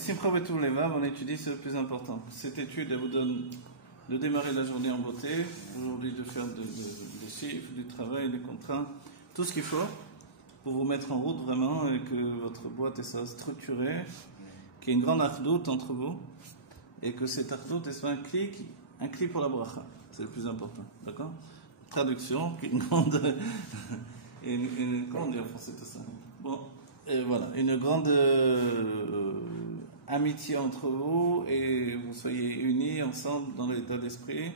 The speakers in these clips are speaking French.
Simcha Betul Levav, on étudie, c'est le plus important. Cette étude, elle vous donne de démarrer la journée en beauté, aujourd'hui de faire des chiffres, du travail, des contrats, tout ce qu'il faut pour vous mettre en route vraiment et que votre boîte soit structurée, qu'il y ait une grande ardoute entre vous et que cette ardoute soit un cli pour la bracha. C'est le plus important, d'accord? Traduction, une grande... comment on dit en français tout ça? Bon, et voilà, une grande amitié entre vous et vous soyez unis ensemble dans l'état d'esprit.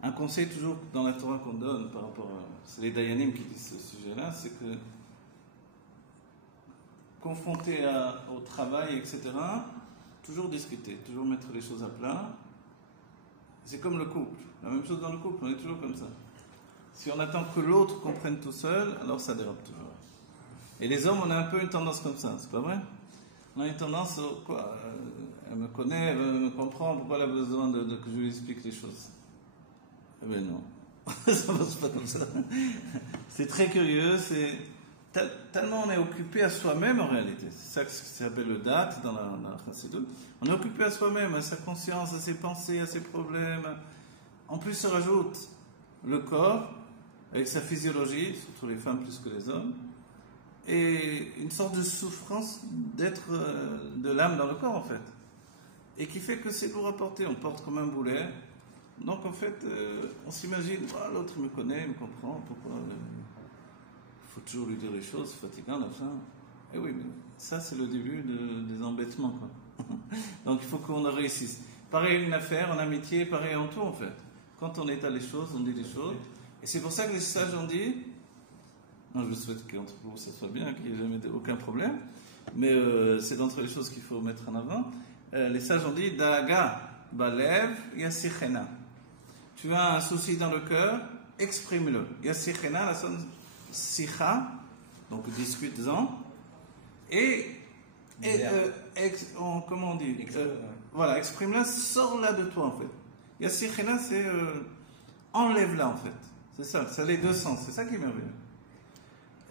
Un conseil toujours dans la Torah qu'on donne par rapport à... C'est les Dayanim qui disent ce sujet-là, c'est que confronté au travail, etc., toujours discuter, toujours mettre les choses à plat. C'est comme le couple, la même chose dans le couple, on est toujours comme ça. Si on attend que l'autre comprenne tout seul, alors ça dérape toujours. Et les hommes, on a un peu une tendance comme ça, c'est pas vrai? On a une tendance, quoi, elle me connaît, elle me comprend, pourquoi elle a besoin que je lui explique les choses? Eh bien non, ça ne passe pas comme ça. C'est très curieux, c'est tellement on est occupé à soi-même en réalité. C'est ça que ça s'appelle le date dans la Chassidut. On est occupé à soi-même, à sa conscience, à ses pensées, à ses problèmes. En plus se rajoute le corps, avec sa physiologie, surtout les femmes plus que les hommes, et une sorte de souffrance d'être de l'âme dans le corps en fait, et qui fait que c'est lourd à porter, on porte comme un boulet. Donc en fait, on s'imagine, oh, l'autre me connaît, me comprend, pourquoi il faut toujours lui dire les choses, c'est fatigant à la fin. Et oui, mais ça c'est le début des embêtements, quoi. Donc il faut qu'on réussisse. Pareil une affaire, en amitié, pareil en tout en fait. Quand on étale les choses, on dit les choses. Et c'est pour ça que les sages ont dit, non, je souhaite qu'entre vous ça soit bien, qu'il n'y ait jamais aucun problème, mais c'est d'entre les choses qu'il faut mettre en avant. Les sages ont dit, Daaga balev yassichena. Tu as un souci dans le cœur, exprime-le. Yassichena, la sonne sicha, donc discute-en. Comment on dit? Voilà, exprime-la, sors-la de toi en fait. Yassichena, c'est enlève-la en fait. C'est ça, ça a les deux sens, c'est ça qui est merveilleux.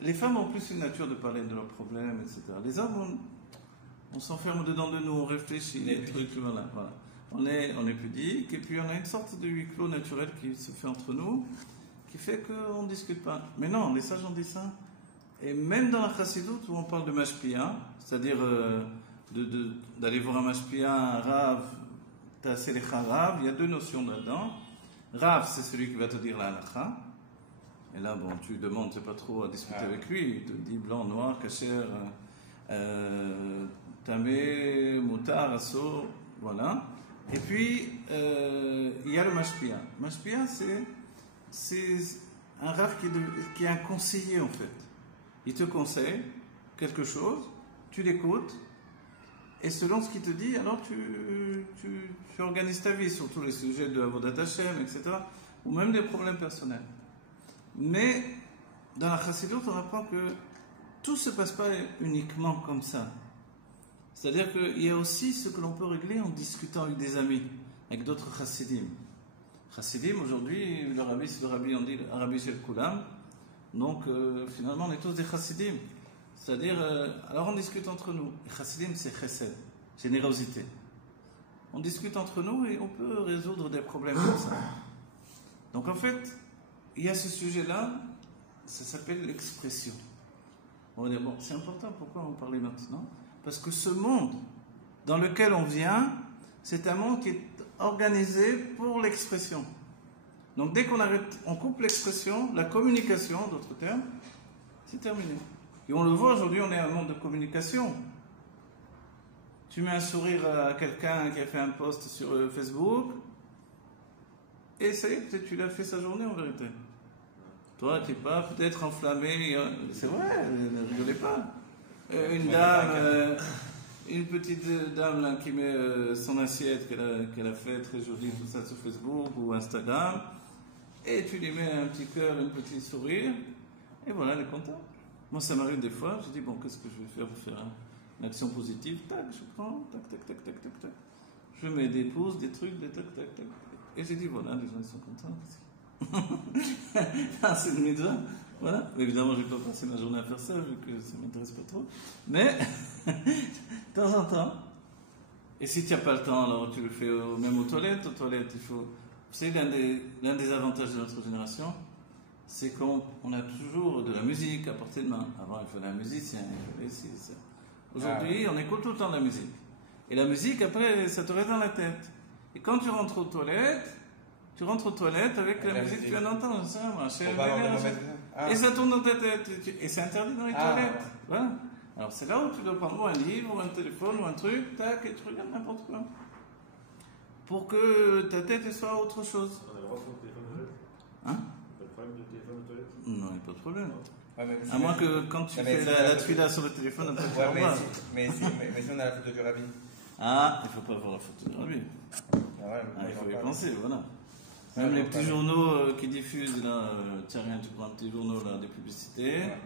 Les femmes ont plus une nature de parler de leurs problèmes, etc. Les hommes, on s'enferme dedans de nous, on réfléchit, les trucs, voilà. On est pudique, et puis on a une sorte de huis clos naturel qui se fait entre nous, qui fait qu'on ne discute pas. Mais non, les sages ont dit ça. Et même dans la Chassidut, où on parle de mashpia, c'est-à-dire d'aller voir un mashpia, un rav, taselecha rav, il y a deux notions là-dedans. Rav, c'est celui qui va te dire la halakha. Et là, bon, tu demandes, c'est pas trop à discuter avec lui. Il te dit blanc, noir, kasher, tamé, moutar, asso, voilà. Et puis, il y a le mashpia. Mashpia, c'est un rav qui est un conseiller, en fait. Il te conseille quelque chose, tu l'écoutes, et selon ce qu'il te dit, alors tu organises ta vie, surtout les sujets de Avodat Hashem, etc., ou même des problèmes personnels. Mais dans la Chassidut, on apprend que tout ne se passe pas uniquement comme ça. C'est-à-dire qu'il y a aussi ce que l'on peut régler en discutant avec des amis, avec d'autres Chassidim. Chassidim, aujourd'hui, le rabbi, on dit le rabbi shel kulam. Donc, finalement, on est tous des Chassidim. C'est-à-dire, alors on discute entre nous. Les Chassidim, c'est chesed, générosité. On discute entre nous et on peut résoudre des problèmes comme ça. Donc, en fait, il y a ce sujet-là, ça s'appelle l'expression. On va dire, bon, c'est important, pourquoi on parlait maintenant? Parce que ce monde dans lequel on vient, c'est un monde qui est organisé pour l'expression. Donc dès qu'on arrête, on coupe l'expression, la communication, d'autres termes, c'est terminé. Et on le voit aujourd'hui, on est un monde de communication. Tu mets un sourire à quelqu'un qui a fait un post sur Facebook, et ça y est, peut-être tu l'as fait sa journée en vérité. Toi, tu n'es pas peut-être enflammé, c'est vrai, ne rigolez pas. Une petite dame là, qui met son assiette qu'elle a fait très jolie, tout ça sur Facebook ou Instagram, et tu lui mets un petit cœur, un petit sourire, et voilà, elle est contente. Moi, ça m'arrive des fois, je dis, bon, qu'est-ce que je vais faire pour faire une action positive? Tac, je prends, tac, tac, tac, tac, tac, tac. Je mets des pouces, des trucs, des tac, tac, tac. Et j'ai dit, voilà, les gens ils sont contents. C'est une mitzvah. Voilà. Évidemment, je ne vais pas passer ma journée à faire ça, vu que ça ne m'intéresse pas trop. Mais, de temps en temps, Et si tu n'as pas le temps, alors tu le fais même aux toilettes. Aux toilettes, il faut. Vous savez, l'un des avantages de notre génération, c'est qu'on a toujours de la musique à portée de main. Avant, il fallait un musicien, il fallait ci, ça. Aujourd'hui, on écoute tout le temps de la musique. Et la musique, après, ça te reste dans la tête. Et quand tu rentres aux toilettes avec la musique que tu viens d'entendre. Et ça tourne dans ta tête. Et c'est interdit dans les toilettes. Voilà. Alors c'est là où tu dois prendre un livre, ou un téléphone, ou un truc, tac, et tu regardes n'importe quoi. Pour que ta tête soit autre chose. On a le droit de prendre le téléphone aux toilettes. Hein? Pas de problème de téléphone aux toilettes? Non, il n'y a pas de problème. Ouais, À moins que quand tu fais la tuila sur le téléphone, après tu l'envoies. Mais si on a la photo du rabbi. Ah, il ne faut pas voir la photo du rabbi. Il faut y penser, voilà. Même les petits journaux qui diffusent, là, tiens rien, tu prends un petit journal, là, des publicités. Ouais.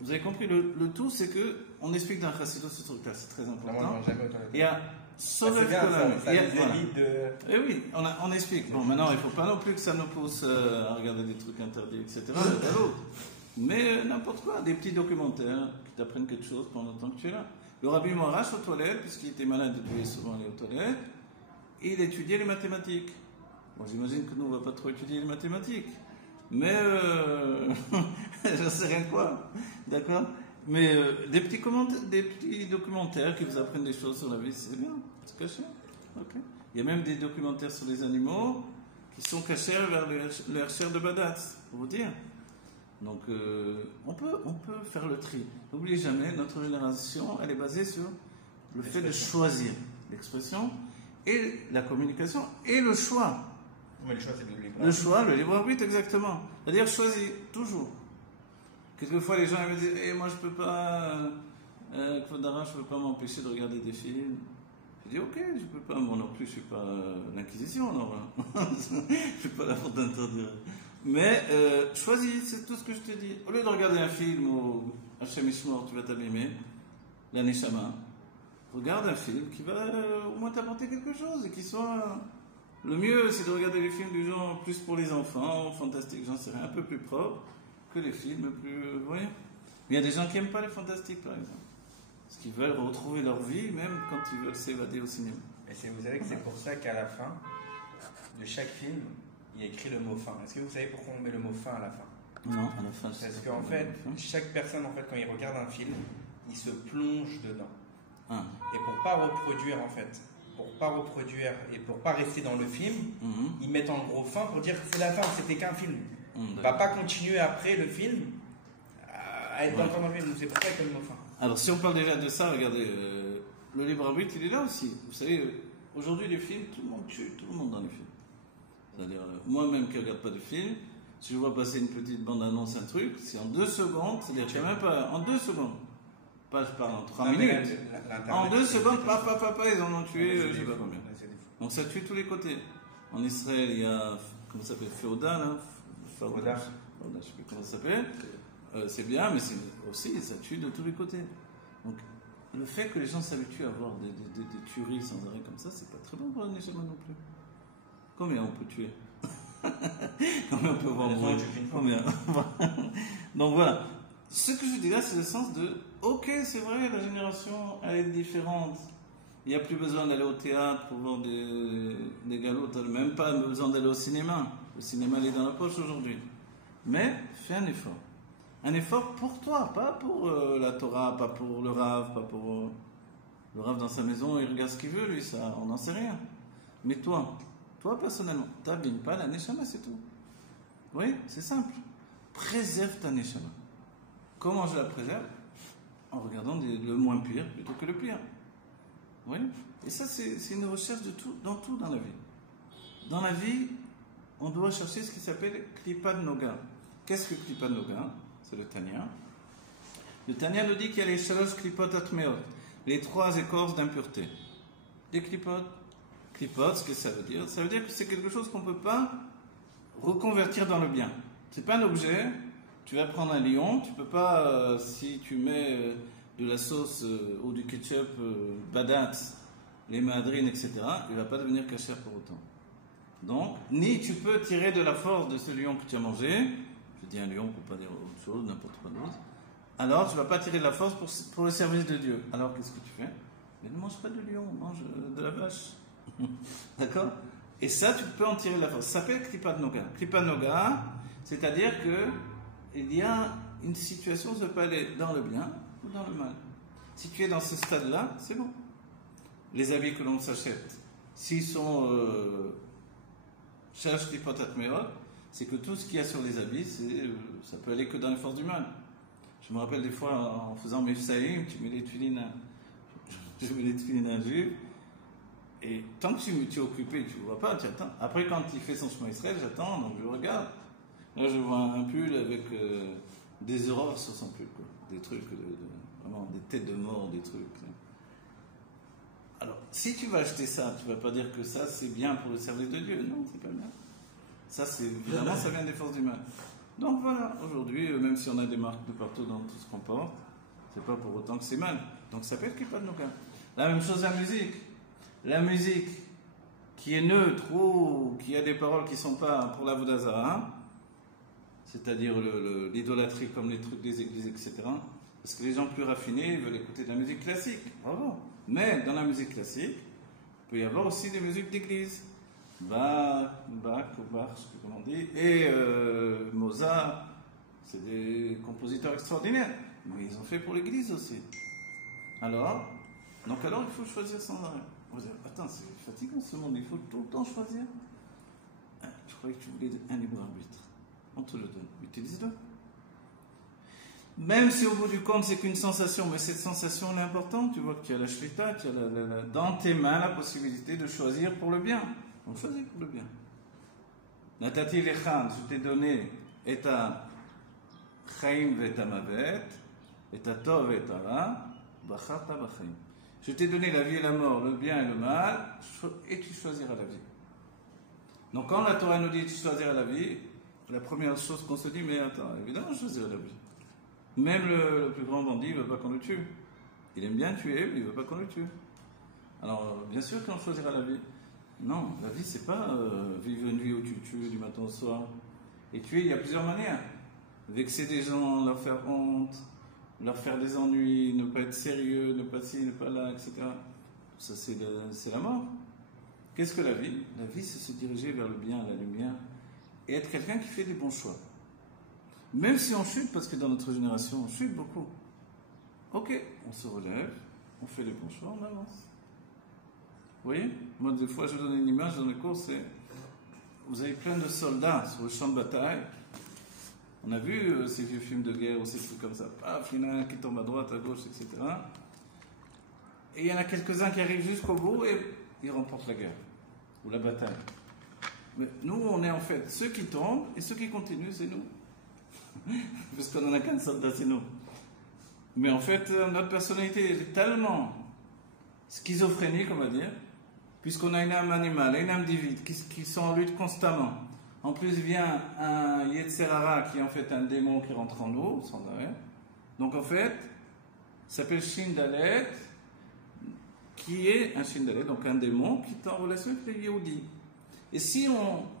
Vous avez compris, le tout, c'est que on explique dans le Chassidut ce truc-là, c'est très important. Il y a Sovev Kolam. Et oui, on explique. Bon, maintenant, il ne faut pas non plus que ça nous pousse à regarder des trucs interdits, etc. Mais n'importe quoi, des petits documentaires qui t'apprennent quelque chose pendant le temps que tu es là. Le Rabbi Morash aux toilettes, puisqu'il était malade, il devait souvent aller aux toilettes, et il étudiait les mathématiques. Bon, j'imagine que nous, on ne va pas trop étudier les mathématiques. Mais, je ne sais rien quoi, d'accord? Mais des petits documentaires qui vous apprennent des choses sur la vie, c'est bien, c'est caché. Okay. Il y a même des documentaires sur les animaux qui sont cachés vers leur chair de badass, pour vous dire. Donc, on peut faire le tri. N'oubliez jamais, notre génération, elle est basée sur le fait de choisir l'expression et la communication et le choix. Mais le choix, c'est le libre arbitre. Le choix, le libre arbitre, exactement. C'est-à-dire choisis, toujours. Quelquefois, les gens ils me disent moi, je peux pas, Claude Dara, je peux pas m'empêcher de regarder des films. Je dis ok, je peux pas, moi non plus, je suis pas l'Inquisition, non. Je suis pas là pour t'interdire. Mais choisis, c'est tout ce que je te dis. Au lieu de regarder un film où Hachem Ishmor, tu vas t'abîmer, la Neshama, regarde un film qui va au moins t'apporter quelque chose et qui soit. Le mieux, c'est de regarder les films du genre plus pour les enfants, fantastiques, j'en sais rien, un peu plus propres que les films plus. Vous voyez? Mais il y a des gens qui n'aiment pas les fantastiques, par exemple. Parce qu'ils veulent retrouver leur vie, même quand ils veulent s'évader au cinéma. Et vous savez que c'est pour ça qu'à la fin de chaque film, il y a écrit le mot fin. Est-ce que vous savez pourquoi on met le mot fin à la fin? Non, à la fin. Parce qu'en fait, chaque personne, en fait, quand il regarde un film, il se plonge dedans. Et pour pas reproduire, en fait, et pour pas rester dans le film, ils mettent en gros fin pour dire que c'est la fin, c'était qu'un film. Il va pas continuer après le film à être encore dans le film. C'est pour ça qu'il y a le mot fin. Alors, si on parle déjà de ça, regardez, le libre arbitre, il est là aussi. Vous savez, aujourd'hui, les films, tout le monde tue tout le monde dans les films. C'est-à-dire, moi-même qui ne regarde pas de film, si je vois passer une petite bande-annonce, un truc, c'est en 2 secondes, c'est-à-dire qu'il n'y a même pas en 2 secondes. Pas, je parle en 3 minutes. En 2 secondes, ils en ont tué, je ne sais pas combien. Donc ça tue tous les côtés. En Israël, il y a, comment ça s'appelle, Féoda, là Féoda, je ne sais plus comment ça s'appelle. C'est bien, mais c'est aussi, ça tue de tous les côtés. Donc, le fait que les gens s'habituent à avoir des tueries sans arrêt comme ça, c'est pas très bon pour la Neshama non plus. Combien on peut tuer? Combien on peut voir mourir? Combien? Donc voilà. Ce que je dis là, c'est le sens de ok, c'est vrai, la génération, elle est différente. Il n'y a plus besoin d'aller au théâtre pour voir des galops, même pas besoin d'aller au cinéma. Le cinéma, il est dans la poche aujourd'hui. Mais fais un effort. Un effort pour toi, pas pour la Torah, pas pour le Rav, pas pour le Rav dans sa maison, il regarde ce qu'il veut, lui, ça, on n'en sait rien. Mais toi personnellement, t'abîmes pas la Neshama, c'est tout. Oui, c'est simple. Préserve ta Neshama. Comment je la préserve? En regardant le moins pire plutôt que le pire. Oui. Et ça, c'est une recherche de tout, dans la vie. Dans la vie, on doit chercher ce qui s'appelle Klipad Noga. Qu'est-ce que Klipad Noga? C'est le Tanya. Le Tanya nous dit qu'il y a les Shalosh Klipot Atmeot, les 3 écorces d'impureté. Des Klipot. Klipot, ce que ça veut dire? Ça veut dire que c'est quelque chose qu'on ne peut pas reconvertir dans le bien. C'est pas un objet. Tu vas prendre un lion, tu peux pas, si tu mets de la sauce ou du ketchup badat, les madrines, etc., il va pas devenir cachère pour autant. Donc, ni tu peux tirer de la force de ce lion que tu as mangé, je dis un lion pour pas dire autre chose, n'importe quoi d'autre, alors tu vas pas tirer de la force pour le service de Dieu. Alors qu'est-ce que tu fais? Mais ne mange pas de lion, mange de la vache. D'accord? Et ça, tu peux en tirer la force. Ça s'appelle Klipat Noga. Klipat Noga, c'est-à-dire qu'il y a une situation où ça peut aller dans le bien ou dans le mal. Si tu es dans ce stade-là, c'est bon. Les habits que l'on s'achète, s'ils sont Cherche Klipat Atmeot, c'est que tout ce qu'il y a sur les habits, ça peut aller que dans les forces du mal. Je me rappelle des fois, en faisant mes fsaïm, tu mets les tuilines à juif, et tant que tu es occupé, tu ne vois pas, tu attends. Après, quand il fait son chemin Israël, j'attends, donc je regarde. Là, je vois un pull avec des horreurs sur son pull, quoi. Des trucs, vraiment, des têtes de mort, des trucs. Alors, si tu vas acheter ça, tu ne vas pas dire que ça, c'est bien pour le service de Dieu. Non, c'est pas bien. Ça, évidemment, ça vient des forces du mal. Donc voilà, aujourd'hui, même si on a des marques de partout dans tout ce qu'on porte, c'est pas pour autant que c'est mal. Donc ça peut être Klipat Noga. La même chose la musique. La musique qui est neutre ou qui a des paroles qui ne sont pas pour la Vodazara, c'est-à-dire l'idolâtrie comme les trucs des églises, etc. Parce que les gens plus raffinés veulent écouter de la musique classique. Bravo. Mais dans la musique classique, il peut y avoir aussi des musiques d'église. Bach, je sais plus comment on dit, et Mozart, c'est des compositeurs extraordinaires, mais ils ont fait pour l'église aussi. Alors il faut choisir sans arrêt. Vous dire, attends, c'est fatigant ce monde, il faut tout le temps choisir. Je croyais que tu voulais un libre arbitre. On te le donne, utilise-le. Même si au bout du compte c'est qu'une sensation, mais cette sensation elle est importante, tu vois que tu as la shlita, tu as dans tes mains la possibilité de choisir pour le bien. On choisit pour le bien. Natati lechan, je t'ai donné et ta chaim et ta mavet, et ta tov et ta ra, bacharta bachaim. Je t'ai donné la vie et la mort, le bien et le mal, et tu choisiras la vie. Donc quand la Torah nous dit tu choisiras la vie, la première chose qu'on se dit, mais attends, évidemment je choisirai la vie. Même le plus grand bandit ne veut pas qu'on le tue. Il aime bien tuer, mais il ne veut pas qu'on le tue. Alors bien sûr qu'on choisira la vie. Non, la vie, c'est pas vivre une vie où tu tues du matin au soir. Et tuer, il y a plusieurs manières. Vexer des gens, leur faire honte, leur faire des ennuis, ne pas être sérieux, ne pas ci, ne pas là, etc. Ça, c'est la mort. Qu'est-ce que la vie? La vie, c'est se diriger vers le bien, la lumière, et être quelqu'un qui fait des bons choix. Même si on chute, parce que dans notre génération, on chute beaucoup. Ok, on se relève, on fait les bons choix, on avance. Vous voyez? Moi, des fois, je donne une image dans les cours, c'est... Vous avez plein de soldats sur le champ de bataille. On a vu ces vieux films de guerre ou ces trucs comme ça. Paf, il y en a un qui tombe à droite, à gauche, etc. Et il y en a quelques-uns qui arrivent jusqu'au bout et ils remportent la guerre. Ou la bataille. Mais nous, on est en fait ceux qui tombent et ceux qui continuent, c'est nous. Parce qu'on n'en a qu'un soldat, c'est nous. Mais en fait, notre personnalité est tellement schizophrénique, on va dire, puisqu'on a une âme animale et une âme divine qui sont en lutte constamment. En plus vient un Yetzerara qui est en fait un démon qui rentre en nous, sans arrêt. Donc en fait, ça s'appelle Shindalet, qui est un Shindalet, donc un démon qui est en relation avec les Yehudis. Et si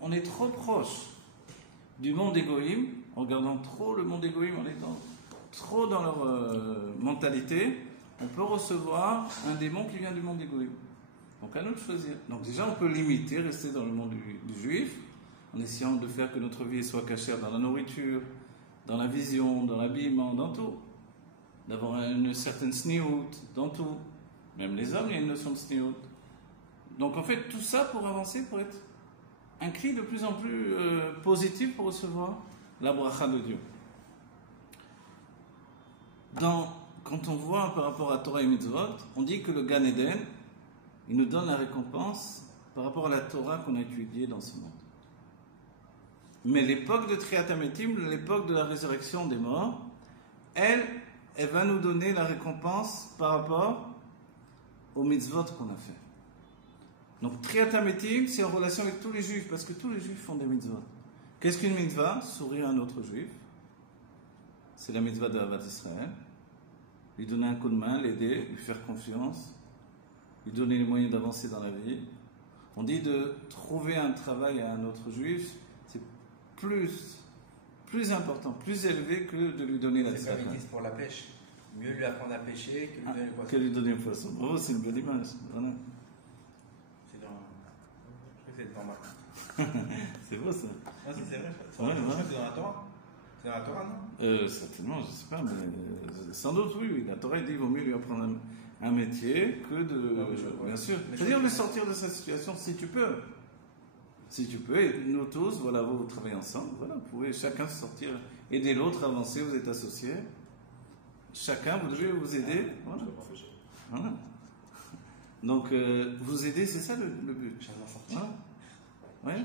on est trop proche du monde égoïme, en regardant trop le monde égoïme, en étant trop dans leur mentalité, on peut recevoir un démon qui vient du monde égoïme. Donc à nous de choisir. Donc déjà on peut limiter, rester dans le monde du juif, en essayant de faire que notre vie soit cachère dans la nourriture, dans la vision, dans l'habillement, dans tout. D'avoir une certaine sniout, dans tout. Même les hommes, il y a une notion de sniout. Donc en fait, tout ça pour avancer, pour être un cri de plus en plus positif pour recevoir la bracha de Dieu. Quand on voit par rapport à Torah et Mitzvot, on dit que le Gan Eden, il nous donne la récompense par rapport à la Torah qu'on a étudiée dans ce monde. Mais l'époque de Triat HaMetim, l'époque de la résurrection des morts, elle va nous donner la récompense par rapport aux mitzvot qu'on a fait. Donc Triat HaMetim, c'est en relation avec tous les juifs, parce que tous les juifs font des mitzvot. Qu'est-ce qu'une mitzvah? Sourire à un autre juif. C'est la mitzvah de Ahavat Israël. Lui donner un coup de main, l'aider, lui faire confiance, lui donner les moyens d'avancer dans la vie. On dit de trouver un travail à un autre juif, c'est plus important, plus élevé que de lui donner la tzedaka. C'est comme ils disent pour la pêche. Mieux lui apprendre à pêcher que lui donner le poisson. Que lui donner le poisson. Bravo, c'est une belle image. Voilà. C'est dans. Je crois que c'est dans Marc. C'est beau ça. Ah, si, c'est vrai. Ouais, ouais. C'est dans la Torah. C'est dans la Torah, non Certainement, je ne sais pas, mais sans doute, oui. La Torah dit qu'il vaut mieux lui apprendre un métier que de. Bien sûr. C'est-à-dire le sortir de sa situation si tu peux. Si tu peux, et nous tous, voilà, vous travaillez ensemble, voilà, vous pouvez chacun sortir, aider l'autre à avancer, vous êtes associés. Chacun, vous devez vous aider. Voilà. Voilà. Donc, vous aider, c'est ça le but. Voilà. Ouais.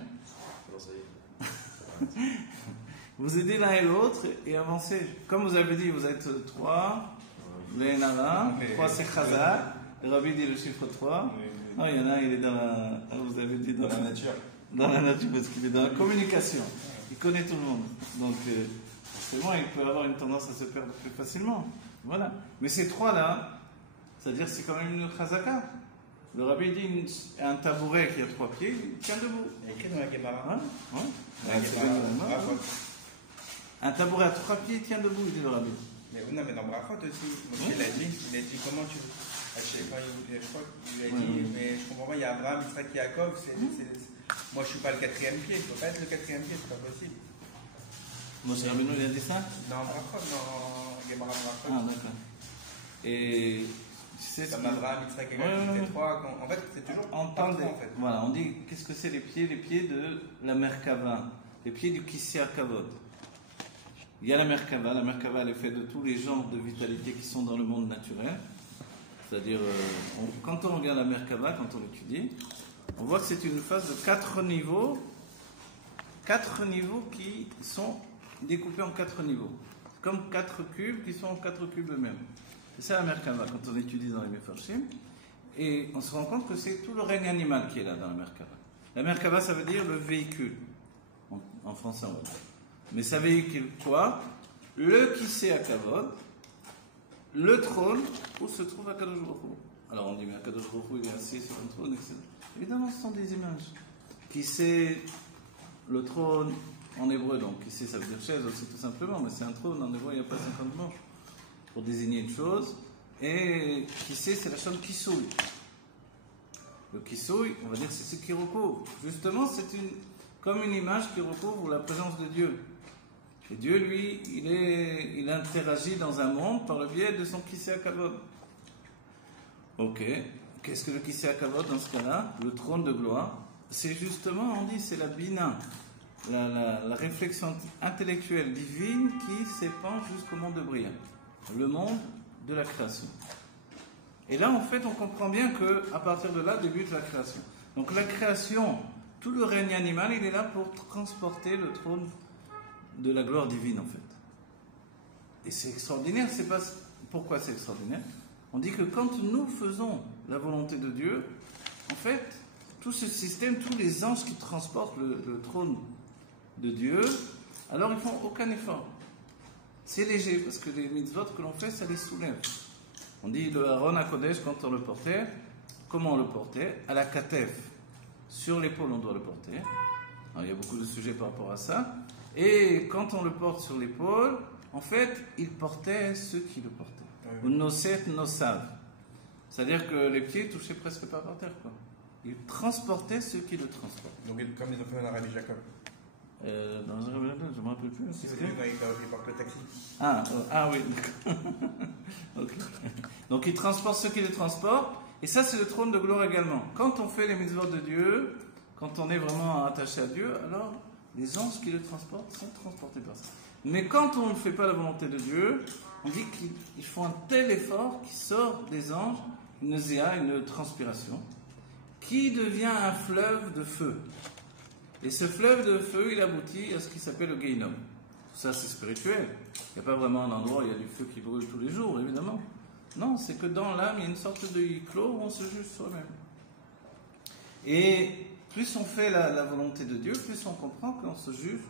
Vous aidez l'un et l'autre et avancez. Comme vous avez dit, vous êtes 3, les Nara, 3 c'est Khazar, le Rabbi dit le chiffre 3. Non, il y en a, il est dans la. Vous avez dit dans la nature. Dans la nature, parce qu'il est dans la communication. Il connaît tout le monde. Donc, forcément, il peut avoir une tendance à se perdre plus facilement. Voilà. Mais ces 3-là, c'est-à-dire c'est quand même une Khazaka. Le Rabbi dit un tabouret qui a 3 pieds, il tient debout. Il y a écrit dans la Gemara. Un tabouret à 3 pieds, il tient debout, il dit le Rabbi. Mais non, mais dans Brachot aussi, il a dit comment tu. Je sais pas, je crois qu'il a dit, mais je comprends pas, il y a Abraham, Isaac, Yaakov, moi je suis pas le 4e pied, je peux pas être le 4e pied, c'est pas possible. Moshe Rabbeinu, il a dit ça? Non, Brachot, non, Gemara Brachot. Ah, d'accord. Et tu sais ce comme Abraham, Isaac, Yaakov, c'est 3, en fait, c'est toujours en fait. Voilà, on dit, qu'est-ce que c'est les pieds? Les pieds de la Merkava, les pieds du Kissia Kavod. Il y a la Merkava elle est faite de tous les genres de vitalité qui sont dans le monde naturel. C'est-à-dire, quand on regarde la Merkava, quand on l'étudie, on voit que c'est une phase de 4 niveaux qui sont découpés en 4 niveaux. Comme 4 cubes qui sont en 4 cubes eux-mêmes. C'est ça la Merkava, quand on étudie dans les Mefarshim. Et on se rend compte que c'est tout le règne animal qui est là dans la Merkava. La Merkava, ça veut dire le véhicule. En français, on va dire. Mais ça véhicule quoi? Le Kisei Kavod, le trône où se trouve Akadosh Baruch Hu. Alors on dit, mais Akadosh Baruch Hu, il est assis sur un trône, etc. Évidemment, ce sont des images. Kisei, le trône, en hébreu, donc Kisei, ça veut dire chaise aussi, tout simplement, mais c'est un trône, en hébreu, il n'y a pas 50 manches pour désigner une chose. Et Kisei, c'est la chaîne Kisui. Le Kisui, on va dire, c'est ce qui recouvre. Justement, c'est comme une image qui recouvre la présence de Dieu. Et Dieu, lui, il interagit dans un monde par le biais de son Kisei Kavod. Ok. Qu'est-ce que le Kisei Kavod dans ce cas-là? Le trône de gloire. C'est justement, on dit, c'est la bina, la réflexion intellectuelle divine qui s'épanche jusqu'au monde de Bria, le monde de la création. Et là, en fait, on comprend bien qu'à partir de là débute la création. Donc la création, tout le règne animal, il est là pour transporter le trône de la gloire divine, en fait. Et c'est extraordinaire, c'est pas... Pourquoi c'est extraordinaire? On dit que quand nous faisons la volonté de Dieu, en fait, tout ce système, tous les anges qui transportent le trône de Dieu, alors ils font aucun effort. C'est léger, parce que les mitzvot que l'on fait, ça les soulève. On dit le Aaron à Kodesh, quand on le portait, comment on le portait? À la katef. Sur l'épaule, on doit le porter. Alors, il y a beaucoup de sujets par rapport à ça. Et quand on le porte sur l'épaule, en fait, il portait ceux qui le portaient. Ou noset, nosav. C'est-à-dire que les pieds touchaient presque pas par terre, quoi. Il transportait ceux qui le transportent. Donc, comme ils ont fait dans Rabbi Jacob. Dans un Rabbi Jacob, je ne me rappelle plus. Il porte le taxi. Oui. Okay. Donc, il transporte ceux qui le transportent. Et ça, c'est le trône de gloire également. Quand on fait les mitzvot de Dieu, quand on est vraiment attaché à Dieu, alors les anges qui le transportent sont transportés par ça. Mais quand on ne fait pas la volonté de Dieu, on dit qu'ils font un tel effort qui sort des anges, une zéa, une transpiration, qui devient un fleuve de feu. Et ce fleuve de feu, il aboutit à ce qui s'appelle le Gehinnom. Tout ça, c'est spirituel. Il n'y a pas vraiment un endroit où il y a du feu qui brûle tous les jours, évidemment. Non, c'est que dans l'âme, il y a une sorte de huis clos où on se juge soi-même. Et plus on fait la volonté de Dieu, plus on comprend qu'on se juge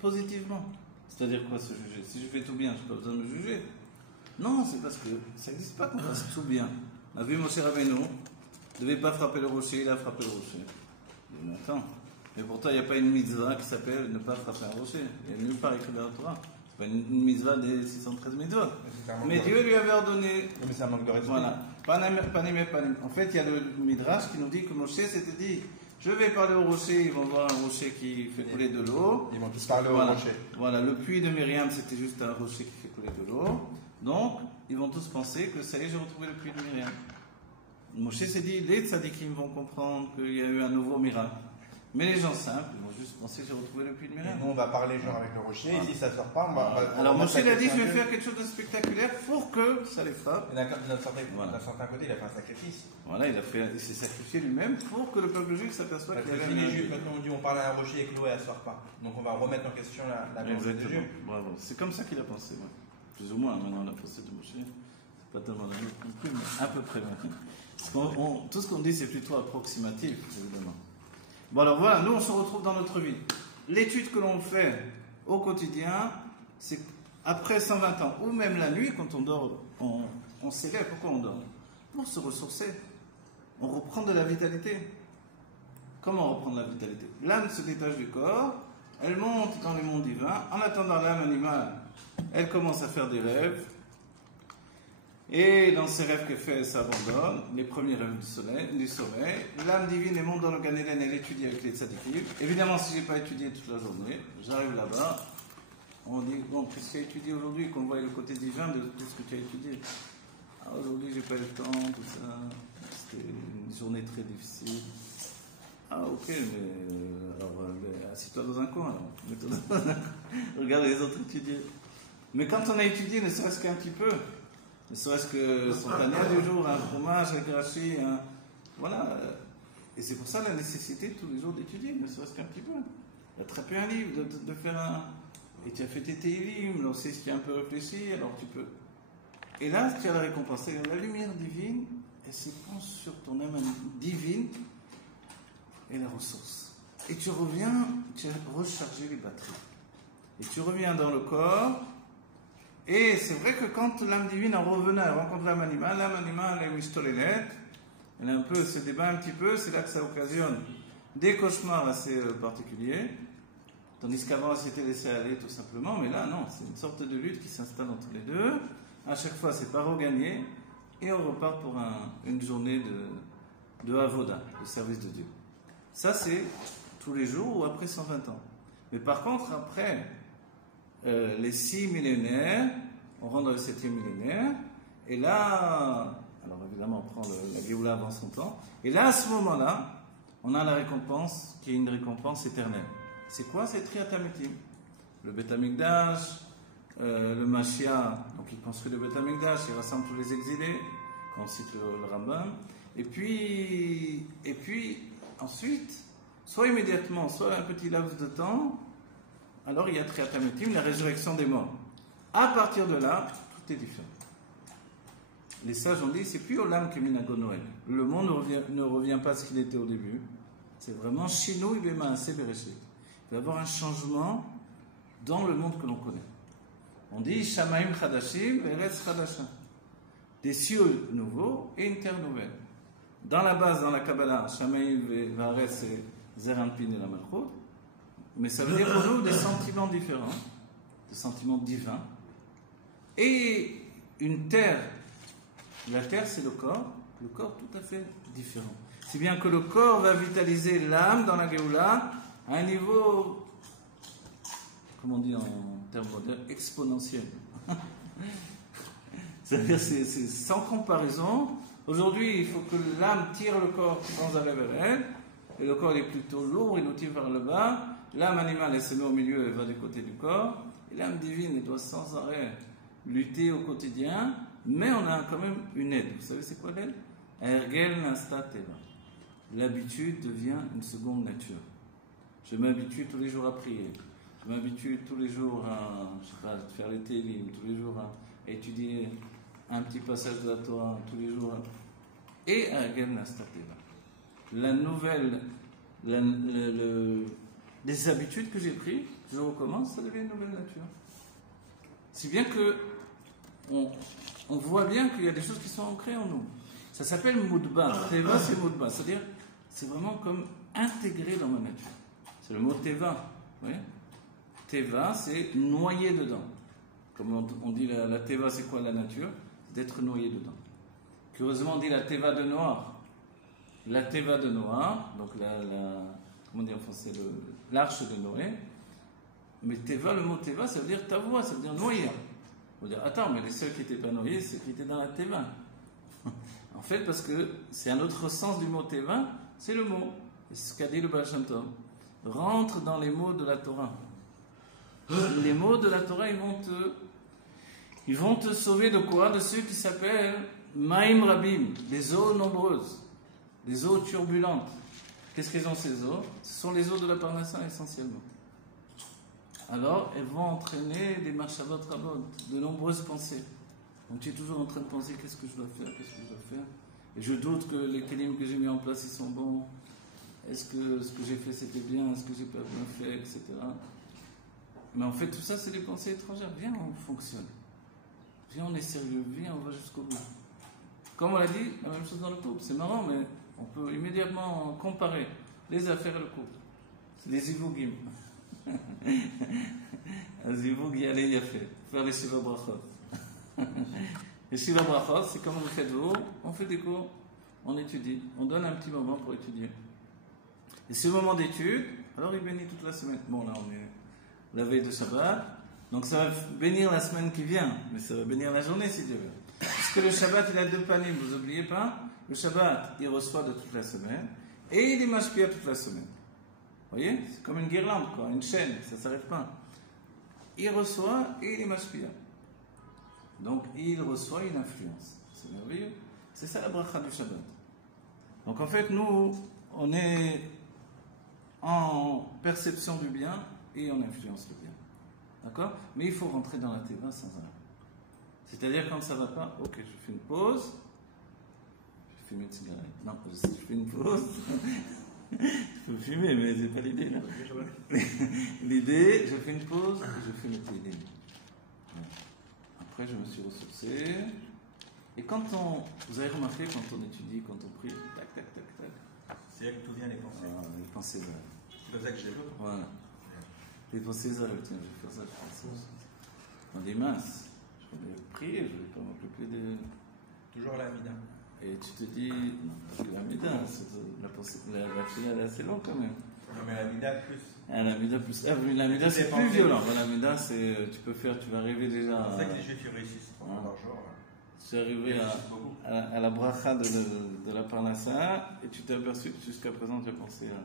positivement. C'est-à-dire quoi, se juger? Si je fais tout bien, je n'ai pas besoin de me juger. Non, c'est parce que ça n'existe pas qu'on fasse tout bien. On a vu Moshe Rabbeinu, ne devait pas frapper le rocher, il a frappé le rocher. Mais attends, mais pourtant il n'y a pas une mitzvah qui s'appelle ne pas frapper un rocher. Il n'y a nulle part écrit dans la Torah. pas une mitzvah des 613 mitzvot. Mais Dieu lui avait ordonné. Mais c'est un manque de respect. Voilà. Panim. En fait, il y a le Midrash qui nous dit que Moshe s'était dit, je vais parler au rocher, ils vont voir un rocher qui fait couler de l'eau. Ils vont tous parler au rocher. Voilà, le puits de Myriam, c'était juste un rocher qui fait couler de l'eau. Donc, ils vont tous penser que ça y est, j'ai retrouvé le puits de Myriam. Moshe s'est dit, les tzadikim vont comprendre qu'il y a eu un nouveau miracle. Mais les gens simples, ils vont juste penser que j'ai retrouvé le puits de Myriam. Et nous, on va parler genre avec le rocher, et si ça ne sort pas, on va alors Moshe a dit, je vais faire quelque chose de spectaculaire pour que ça les frappe. Et d'un certain côté, il a fait un sacrifice. Voilà, il s'est sacrifié lui-même pour que le peuple juif s'aperçoive qu'il y avait les Juifs, maintenant on dit, on parle à un rocher et que l'eau, elle ne sort pas. Donc on va remettre en question la vérité des Juifs. Bravo, c'est comme ça qu'il a pensé, ouais. Plus ou moins, maintenant la pensée de Moshe. C'est pas tellement la même non plus, mais à peu près. Tout ce qu'on dit, c'est plutôt approximatif, évidemment. Bon, alors voilà, nous on se retrouve dans notre vie. L'étude que l'on fait au quotidien, c'est après 120 ans, ou même la nuit, quand on dort, on s'élève. Pourquoi on dort? Pour se ressourcer. On reprend de la vitalité. Comment reprendre la vitalité? L'âme se détache du corps, elle monte dans les mondes divins. En attendant, l'âme animale, elle commence à faire des rêves. Et dans ces rêves qu'elle fait, elle s'abandonne, les premiers rêves du sommeil. L'âme divine, elle monte dans le Gan Eden, elle étudie avec les tzadikim. Évidemment, si je n'ai pas étudié toute la journée, j'arrive là-bas, on dit, bon, qu'est-ce que tu as étudié aujourd'hui, qu'on voit le côté divin de tout ce que tu as étudié. Ah, aujourd'hui, j'ai pas eu le temps, tout ça, c'était une journée très difficile. Ah, ok, mais alors, assis-toi dans un coin, alors. Regarde les autres étudier. Mais quand on a étudié, ne serait-ce qu'un petit peu, ne serait-ce que son tania du jour, un fromage, un grachi, voilà. Et c'est pour ça la nécessité tous les jours d'étudier, ne serait-ce qu'un petit peu. D'attraper un livre, de faire un... Et tu as fait tes télim, on sait ce qui a un peu réfléchi, alors tu peux... Et là, tu as la récompense. La lumière divine, elle s'épanche sur ton âme divine et la ressource. Et tu reviens, tu as rechargé les batteries. Et tu reviens dans le corps. Et c'est vrai que quand l'âme divine en revenait, elle rencontre l'âme animale, elle est mistolénette, elle a un peu, se débat un petit peu, c'est là que ça occasionne des cauchemars assez particuliers. Tandis qu'avant, elle s'était laissée aller tout simplement, mais là, non, c'est une sorte de lutte qui s'installe entre les deux. À chaque fois, c'est par regagner, et on repart pour une journée de avoda, de service de Dieu. Ça, c'est tous les jours ou après 120 ans. Mais par contre, après les 6 millénaires, on rentre dans le 7e millénaire, et là, alors évidemment, on prend la Géoula avant son temps, et là, à ce moment-là, on a la récompense, qui est une récompense éternelle. C'est quoi? C'est Triat HaMetim. Le Beth Amikdash, le Mashiach, donc il construit le Beth Amikdash, il rassemble tous les exilés, quand on cite le Rambam, et puis ensuite, soit immédiatement, soit un petit laps de temps, alors il y a Triat HaMetim, la résurrection des morts. À partir de là, tout est différent. Les sages ont dit, c'est plus Olam Keminago Noël. Le monde ne revient pas à ce qu'il était au début. C'est vraiment Shinui B'Maaseh Bereshit. Il va y avoir un changement dans le monde que l'on connaît. On dit Shamaim Chadashim, Eretz Chadasha. Des cieux nouveaux et une terre nouvelle. Dans la base, dans la Kabbalah, Shamaim Varetz, c'est Zeranpin et la Malchut. Mais ça veut dire pour nous des sentiments différents, des sentiments divins. Et une terre. La terre, c'est le corps tout à fait différent. Si bien que le corps va vitaliser l'âme dans la Géoula à un niveau, comment on dit en termes modernes, exponentiel. C'est-à-dire, c'est sans comparaison. Aujourd'hui, il faut que l'âme tire le corps sans arrêt vers elle, et le corps est plutôt lourd, il nous tire vers le bas. L'âme animale, elle se met au milieu, elle va du côté du corps, et l'âme divine, elle doit sans arrêt lutter au quotidien, mais on a quand même une aide. Vous savez, c'est quoi l'aide? Ergel Nasta Teva. L'habitude devient une seconde nature. Je m'habitue tous les jours à prier. Je m'habitue tous les jours à, faire les télim, tous les jours à étudier un petit passage de la Torah, tous les jours. Et Ergel Nasta Teva. La nouvelle, les habitudes que j'ai prises, je recommence, ça devient une nouvelle nature. Si bien que on voit bien qu'il y a des choses qui sont ancrées en nous. Ça s'appelle Moudba. Teva, c'est Moudba. C'est-à-dire, c'est vraiment comme intégré dans ma nature. C'est le mot Teva. Vous voyez? Teva, c'est noyé dedans. Comme on dit, la teva, c'est quoi la nature? D'être noyé dedans. Curieusement, on dit la teva de Noah. La teva de Noah, donc comment dire en français, l'arche de Noé. Mais teva, le mot teva, ça veut dire ta voix, ça veut dire noyer. On va dire, attends, mais les seuls qui n'étaient pas noyés, c'est qui étaient dans la teva. En fait, parce que c'est un autre sens du mot teva, c'est le mot. C'est ce qu'a dit le Baal Shem Tov. Rentre dans les mots de la Torah. Les mots de la Torah, ils vont te sauver de quoi? De ceux qui s'appellent Maïm Rabim, des eaux nombreuses, des eaux turbulentes. Qu'est-ce qu'elles ont ces eaux? Ce sont les eaux de la Parnassa essentiellement. Alors, elles vont entraîner des marchavot rabot, de nombreuses pensées. Donc tu es toujours en train de penser qu'est-ce que je dois faire, Et je doute que les kelim que j'ai mis en place, ils sont bons. Est-ce que ce que j'ai fait c'était bien, est-ce que j'ai pas bien fait, etc. Mais en fait, tout ça, c'est des pensées étrangères. Viens, on fonctionne. Viens, on est sérieux. Viens, on va jusqu'au bout. Comme on l'a dit, la même chose dans le couple. C'est marrant, mais on peut immédiatement comparer les affaires et le couple. C'est des ivougim. Les ivougim, allez, y a fait. Faire les shiva brachot. Les shiva brachot, c'est comme on fait de l'eau, on fait des cours, on étudie. On donne un petit moment pour étudier. Et ce moment d'étude, alors il bénit toute la semaine. Bon, là, on est la veille de Shabbat. Donc ça va bénir la semaine qui vient, mais ça va bénir la journée si Dieu veut. Parce que le Shabbat, il a deux panim, vous n'oubliez pas. Le Shabbat, il reçoit de toute la semaine, et il est mashpia toute la semaine. Vous voyez? C'est comme une guirlande, quoi, une chaîne, ça ne s'arrête pas. Il reçoit et il est mashpia. Donc il reçoit une influence. C'est merveilleux. C'est ça la bracha du Shabbat. Donc en fait, nous, on est en perception du bien et on influence le bien. D'accord? Mais il faut rentrer dans la teva sans arrêt. C'est-à-dire quand ça ne va pas, ok, je fais une pause, je fume une cigarette. Non, je fais une pause. Je peux fumer, mais c'est pas l'idée là. L'idée, je fais une pause, je fais mes télim. Après, je me suis ressourcé. Et quand vous avez remarqué, quand on étudie, quand on prie, tac, tac, tac, tac. C'est là que tout vient les pensées. Les pensées. C'est comme ça que je développe. Voilà. Les pensées, tiens, je vais faire ça, je fais ça. Dans des masses. Je vais prier, je ne vais pas m'occuper de. Toujours la mida. Et tu te dis, non, parce que la mida, la prière est assez longue quand même. Non, mais la mida plus. Ah, la mida plus. Ah, la mida c'est plus violent. La mida, c'est. Tu vas arriver déjà. C'est pour ça que les juifs ils réussissent 3 fois par jour. Tu es arrivé à la bracha de la Parnassa et tu t'es aperçu que jusqu'à présent tu as pensé à.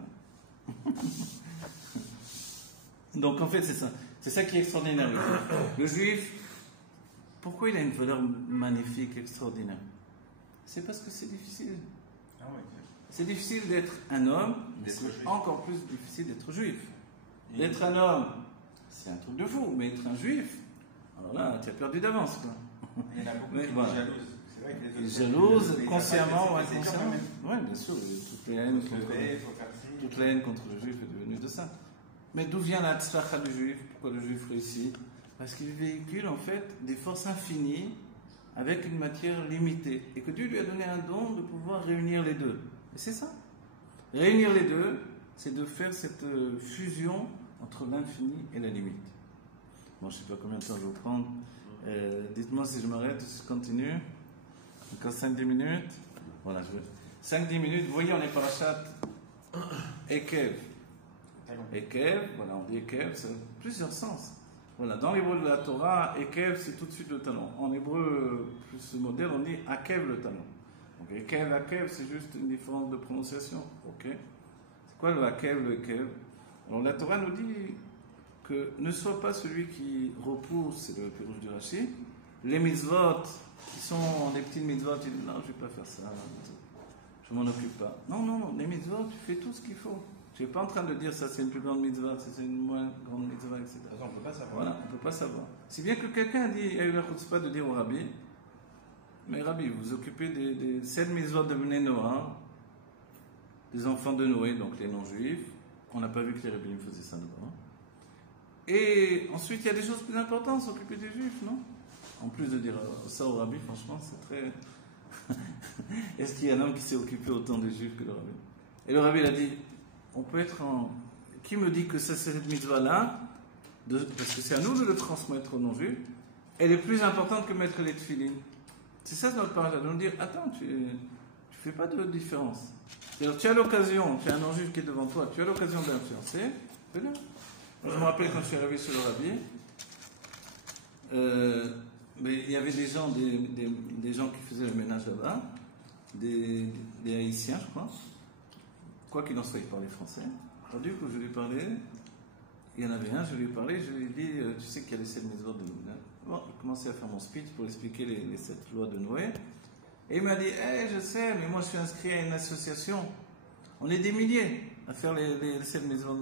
Donc en fait, c'est ça. C'est ça qui est extraordinaire. Le juif, pourquoi il a une valeur magnifique, extraordinaire? C'est parce que c'est difficile. Ah oui. C'est difficile d'être un homme, mais c'est encore plus difficile d'être juif. D'être un homme, c'est un truc de fou, mais être un juif, alors là, tu as perdu d'avance, quoi. Il y en a beaucoup qui sont jalouses. C'est vrai que les jalouses, consciemment ou inconsciemment. Oui, bien sûr. Toute la haine contre le juif est devenue de ça. Mais d'où vient la tzlacha du juif? Pourquoi le juif réussit? Parce qu'il véhicule en fait des forces infinies avec une matière limitée. Et que Dieu lui a donné un don de pouvoir réunir les deux. Et c'est ça. Réunir les deux, c'est de faire cette fusion entre l'infini et la limite. Bon, je ne sais pas combien de temps je vais vous prendre. Dites-moi si je m'arrête, si je continue. Encore 5-10 minutes. Voilà, 5-10 minutes. Vous voyez, on est parachat Ekev. Ekev, voilà, on dit Ekev, ça a plusieurs sens. Voilà, dans l'hébreu de la Torah, Ekev, c'est tout de suite le talon. En hébreu plus moderne, on dit Akev le talon. Donc Ekev, Akev, c'est juste une différence de prononciation. Ok. C'est quoi le Akev, le Ekev? Alors la Torah nous dit que ne sois pas celui qui repousse, c'est le pirouge du Rashi, les mitzvot, qui sont des petites mitzvot, tu dis non, je ne vais pas faire ça, je ne m'en occupe pas. Non, non, non, les mitzvot, tu fais tout ce qu'il faut. Tu n'es pas en train de dire ça c'est une plus grande mitzvah, ça c'est une moins grande mitzvah, etc. On ne peut pas savoir. Voilà, on ne peut pas savoir. Si bien que quelqu'un a eu la chutzpah de dire au Rabbi, mais Rabbi, vous vous occupez des 7 mitzvot de Bnei Noah, des enfants de Noé, donc les non-juifs. On n'a pas vu que les rabbins faisaient ça d'abord. Et ensuite, il y a des choses plus importantes, s'occuper des juifs, non? En plus de dire ça au Rabbi, franchement, c'est très. Est-ce qu'il y a un homme qui s'est occupé autant des juifs que le Rabbi? Et le Rabbi, il a dit, on peut être en. Qui me dit que ça, c'est cette mitzvah-là, parce que c'est à nous de le transmettre aux non-juifs, elle est plus importante que mettre les tefilines. C'est ça notre parole, de nous dire, attends, tu fais pas de différence. C'est-à-dire, tu as l'occasion, tu as un non-juif qui est devant toi, tu as l'occasion d'influencer, fais-le. Je me rappelle quand je suis arrivé sur le Rabbi, mais il y avait des gens qui faisaient le ménage là-bas, des Haïtiens, je crois. Quoi qu'il en soit, ils parlaient français. Alors du coup, je lui ai parlé, il y en avait un, je lui ai parlé, je lui ai dit, tu sais qu'il y a les 7 maisons de Noé. Bon, j'ai commencé à faire mon speech pour expliquer les 7 lois de Noé. Et il m'a dit, je sais, mais moi je suis inscrit à une association. On est des milliers à faire les 7 maisons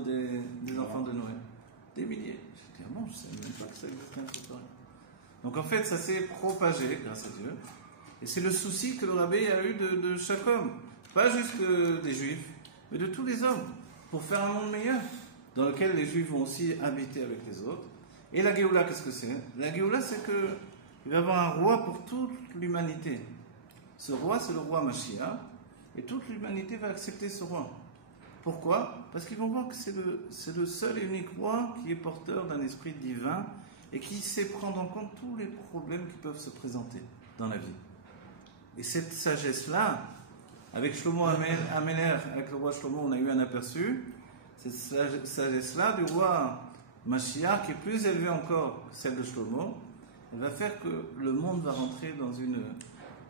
des enfants de Noé. Des milliers. J'ai dit, bon, je ne savais même pas que ça existait un peu pareil. Donc en fait, ça s'est propagé, grâce à Dieu. Et c'est le souci que le Rabbi a eu de chaque homme. Pas juste des Juifs, mais de tous les hommes. Pour faire un monde meilleur, dans lequel les Juifs vont aussi habiter avec les autres. Et la Géoula, qu'est-ce que c'est? La Géoula, c'est qu'il va y avoir un roi pour toute l'humanité. Ce roi, c'est le roi Mashiach. Et toute l'humanité va accepter ce roi. Pourquoi? Parce qu'ils vont voir que c'est le seul et unique roi qui est porteur d'un esprit divin et qui sait prendre en compte tous les problèmes qui peuvent se présenter dans la vie. Et cette sagesse-là, avec Shlomo Améler, avec le roi Shlomo, on a eu un aperçu. Cette sagesse-là du roi Mashiach, qui est plus élevée encore que celle de Shlomo, elle va faire que le monde va rentrer dans une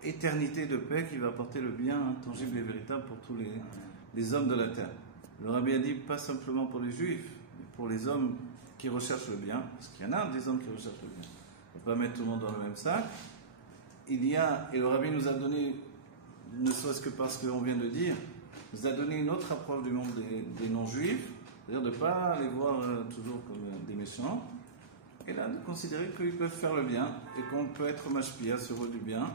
éternité de paix qui va apporter le bien tangible et véritable pour tous les hommes de la terre. Le Rabbi a dit, pas simplement pour les Juifs, mais pour les hommes qui recherchent le bien, parce qu'il y en a des hommes qui recherchent le bien. On ne peut pas mettre tout le monde dans le même sac. Et le Rabbi nous a donné, ne serait-ce que parce qu'on vient de dire, nous a donné une autre approche du monde des non-juifs, c'est-à-dire de ne pas les voir toujours comme des méchants, et là de considérer qu'ils peuvent faire le bien, et qu'on peut être mashpia sur eux du bien,